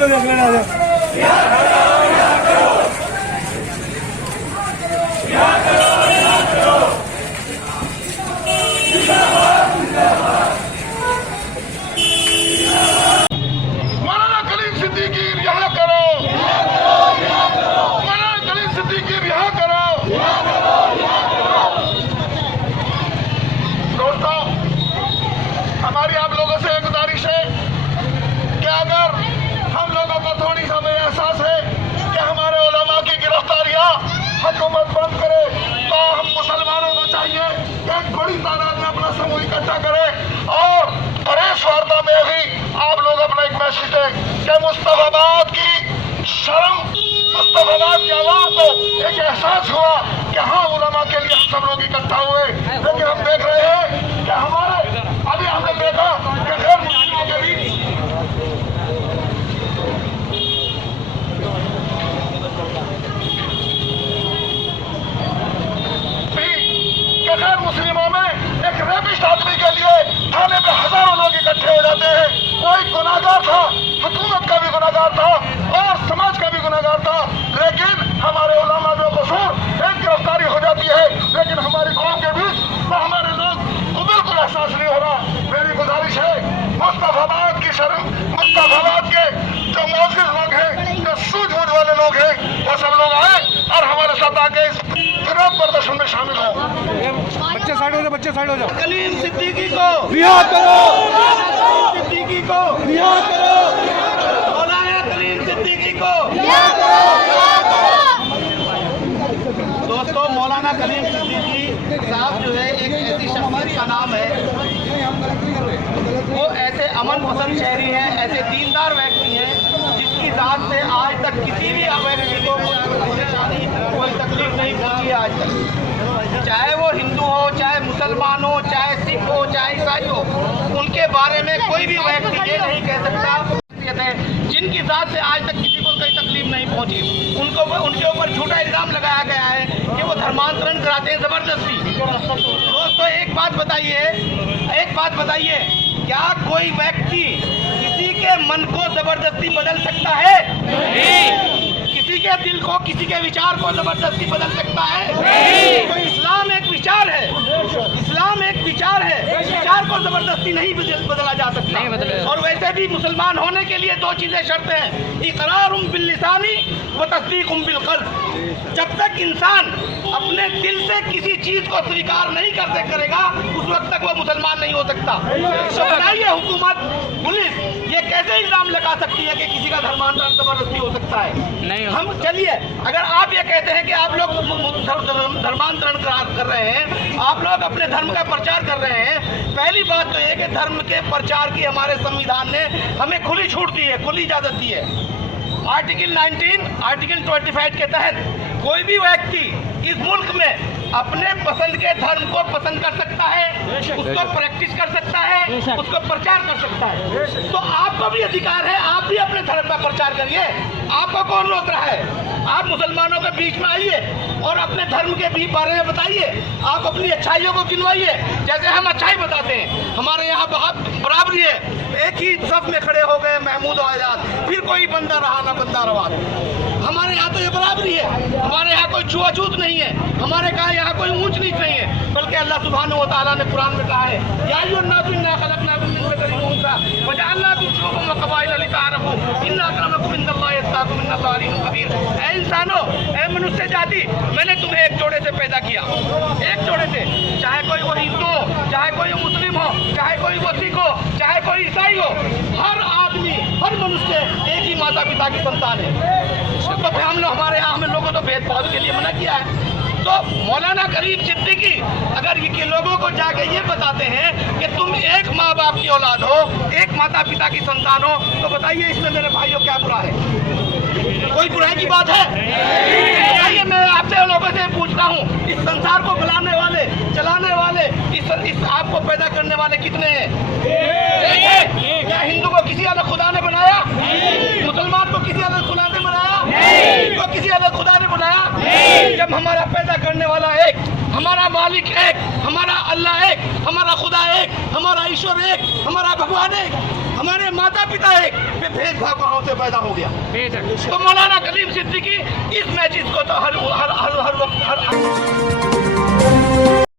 पे देख लेना आ जाओ। मौलाना कलीम सिद्दीकी रिहा करो, मौलाना कलीम सिद्दीकी रिहा करो। दोस्तों, हमारी आप लोगों से एक गुजारिश है कि अगर हम लोगों को थोड़ी सा में एहसास है कि हमारे उलमा की गिरफ्तारियां हुकूमत बंद करे, तो हम मुसलमानों को चाहिए कि एक बड़ी तादाद में अपना समूह इकट्ठा करे और प्रेस वार्ता में भी आप लोग अपना एक मैसेज दें कि मुस्तफाबाद की शर्म, मुस्तफाबाद की आवाम को एक एहसास हुआ कि हाँ, उलमा के लिए हम सब लोग इकट्ठा हुए। लेकिन हम देख रहे हैं कि हमारे अभी हमने देखा कि गैर मुस्लिमों के बीच गैर मुस्लिमों में एक रेपिस्ट आदमी के लिए थाने पे हजारों लोग इकट्ठे हो जाते हैं। कोई गुनाहगार था, हुकूमत का भी गुनाहगार था और समाज का भी गुनाहगार था, लेकिन हमारे उलमा जो कसूर एक गिरफ्तारी हो जाती है, लेकिन हमारी कौम के बीच तो हमारे लोग को बिल्कुल एहसास नहीं हो रहा। मेरी गुजारिश है, मुस्तफाबाद की शर्म, मुस्तफाबाद के जो मौजूद लोग हैं, जो सूझबूझ वाले लोग हैं, वो सब लोग आए और हमारे साथ आके इस विरोध प्रदर्शन में शामिल हो। बच्चे साइड हो जाओ, बच्चे साइड हो जाओ। कलीम सिद्दीकी को रिहा करो, सिद्दीकी को रिहा करो, मौलाना कलीम सिद्दीकी को। दोस्तों, मौलाना कलीम सिद्दीकी साहब जो है एक ऐसी शख्सियत का नाम है, वो ऐसे अमन पसंद शहरी हैं, ऐसे दीनदार व्यक्ति हैं जिसकी जात से आज तक किसी भी व्यक्ति को परेशानी, कोई तकलीफ नहीं पहुंची है आज तक। चाहे वो हिंदू हो, चाहे मुसलमान हो, चाहे सिख हो, चाहे ईसाई हो, उनके बारे में कोई भी व्यक्ति ये नहीं कह सकता जिनकी जात से आज तक किसी को कोई तकलीफ नहीं पहुंची। उनको उनके ऊपर झूठा इल्जाम लगाया गया है कि वो धर्मांतरण कराते हैं जबरदस्ती। दोस्तों, एक बात बताइए, क्या कोई व्यक्ति किसी के मन को जबरदस्ती बदल सकता है? किसी के दिल को, किसी के विचार को जबरदस्ती बदल सकता है? तो इस्लाम एक विचार है, इस्लाम एक विचार है, विचार को जबरदस्ती नहीं बदला जा सकता। और वैसे भी मुसलमान होने के लिए दो चीजें शर्त हैं, इकरारुम बिल लिसानी व तस्दीकुम बिल क़ल्ब। जब तक इंसान अपने दिल से किसी चीज को स्वीकार नहीं करेगा, उस वक्त तक वो मुसलमान नहीं हो सकता। तो बताइए, हुकूमत, पुलिस ये कैसे इल्जाम लगा सकती है कि किसी का धर्मांतरण जबरदस्ती हो सकता है? नहीं। हम चलिए, अगर आप ये कहते हैं कि आप लोग धर्मांतरण कर रहे हैं, आप लोग अपने धर्म का प्रचार कर रहे हैं, पहली बात तो ये कि धर्म के प्रचार की हमारे संविधान ने हमें खुली छूट दी है, खुली इजाजत दी है। आर्टिकल 19, आर्टिकल 25 के तहत कोई भी व्यक्ति इस मुल्क में अपने पसंद के धर्म को पसंद कर सकता है, उसको प्रैक्टिस कर सकता है, उसको प्रचार कर सकता है। तो आपको भी अधिकार है, आप भी अपने धर्म का प्रचार करिए। आपको कौन रोक रहा है? आप मुसलमानों के बीच में आइए और अपने धर्म के भी बारे में बताइए, आप अपनी अच्छाइयों को गिनवाइए। जैसे हम अच्छाई बताते हैं, हमारे यहाँ बहुत बराबरी है, एक ही सफ में खड़े हो गए महमूद और आजाद, फिर कोई बंदा रहा ना बंदा रवा। हमारे यहाँ तो ये बराबरी है, हमारे यहाँ कोई छुआछूत नहीं है, हमारे यहाँ कोई ऊंच नीच नहीं है, बल्कि अल्लाह सुब्हानहू व तआला ने कुरान में कहा है, या अय्युहन्नासु इन्ना खलक़नाकुम मिन ज़करिन व उन्सा व जअलनाकुम शुऊबन व क़बाइला लितअअरफ़ू इन्ना अक्रमकुम इन्दल्लाहि अत्क़ाकुम इन्नल्लाहा अलीमुन ख़बीर। ऐ इंसानों, ऐ मनुष्य जाति, मैंने तुम्हें एक जोड़े से पैदा किया, एक जोड़े से, चाहे कोई वो हिंदू हो, चाहे कोई मुस्लिम हो, चाहे कोई वो सिख हो, चाहे कोई ईसाई हो, हर आदमी, हर मनुष्य एक ही माता पिता की संतान है। तो हम लोग, हमारे यहाँ हमें लोगों को भेदभाव के लिए मना किया है। तो मौलाना कलीम सिद्दीकी अगर ये लोगों को जाके ये बताते हैं कि तुम एक माँ बाप की औलाद हो, एक माता पिता की संतान हो, तो बताइए इसमें मेरे भाइयों क्या बुरा है? कोई बुराई की बात है? बताइए, मैं आपसे लोगों से पूछता हूँ, इस संसार को बुलाने वाले, चलाने वाले, इस आपको पैदा करने वाले कितने हैं? क्या हिंदू को किसी अलग खुदा ने बनाया? मुसलमान को किसी अलग खुदा ने बनाया? को किसी अलग खुदा ने बनाया? जब हमारा पैदा करने वाला एक, हमारा मालिक एक, हमारा अल्लाह एक, हमारा खुदा एक, हमारा ईश्वर एक, हमारा भगवान एक, हमारे माता पिता एक, भेदभाव कहाँ से पैदा हो गया? तो मौलाना कलीम सिद्दीकी इस मैसेज को तो हर